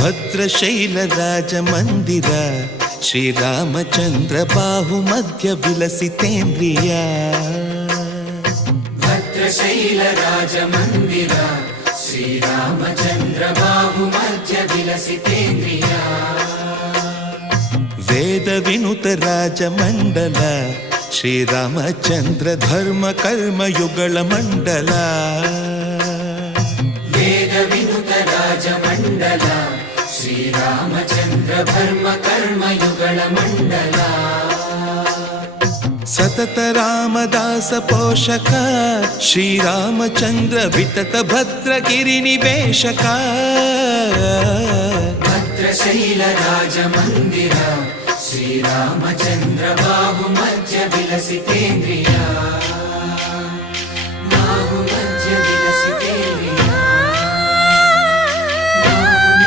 ಭದ್ರಶೈಲ ರಾಜ ಮಂದಿರ ಶ್ರೀರಾಮಚಂದ್ರ ಬಾಹು ಮಧ್ಯ ವಿಲಸಿತೇಂದ್ರಿಯ. ಭದ್ರಶೈಲ ರಾಜ ಮಂದಿರ ಶ್ರೀರಾಮಚಂದ್ರ ಬಾಹು ಮಧ್ಯ ವಿಲಸಿತೇಂದ್ರಿಯ. ವೇದ ವಿನುತ ರಾಜ ಮಂಡಲ ಶ್ರೀರಾಮಚಂದ್ರ ಧರ್ಮ ಕರ್ಮ ಯುಗಳ ಮಂಡಲ. ವೇದ ವಿನುತ ರಾಜ ಮಂಡಲ ಶ್ರೀರಾಮಚಂದ್ರ ಧರ್ಮ ಕರ್ಮ ಯುಗಳ ಮಂಡಲ. ಸತತ ರಾಮದಾಸ ಪೋಷಕ ಶ್ರೀರಾಮಚಂದ್ರ ವಿತತ ಭದ್ರಗಿರಿ ನಿವೇಶಕ. ಭದ್ರಶೈಲ ರಾಜ ಮಂದಿರ ಶ್ರೀರಾಮಚಂದ್ರ ಬಾಹು ಮಧ್ಯ ವಿಲಸಿತೇಂದ್ರಿಯ.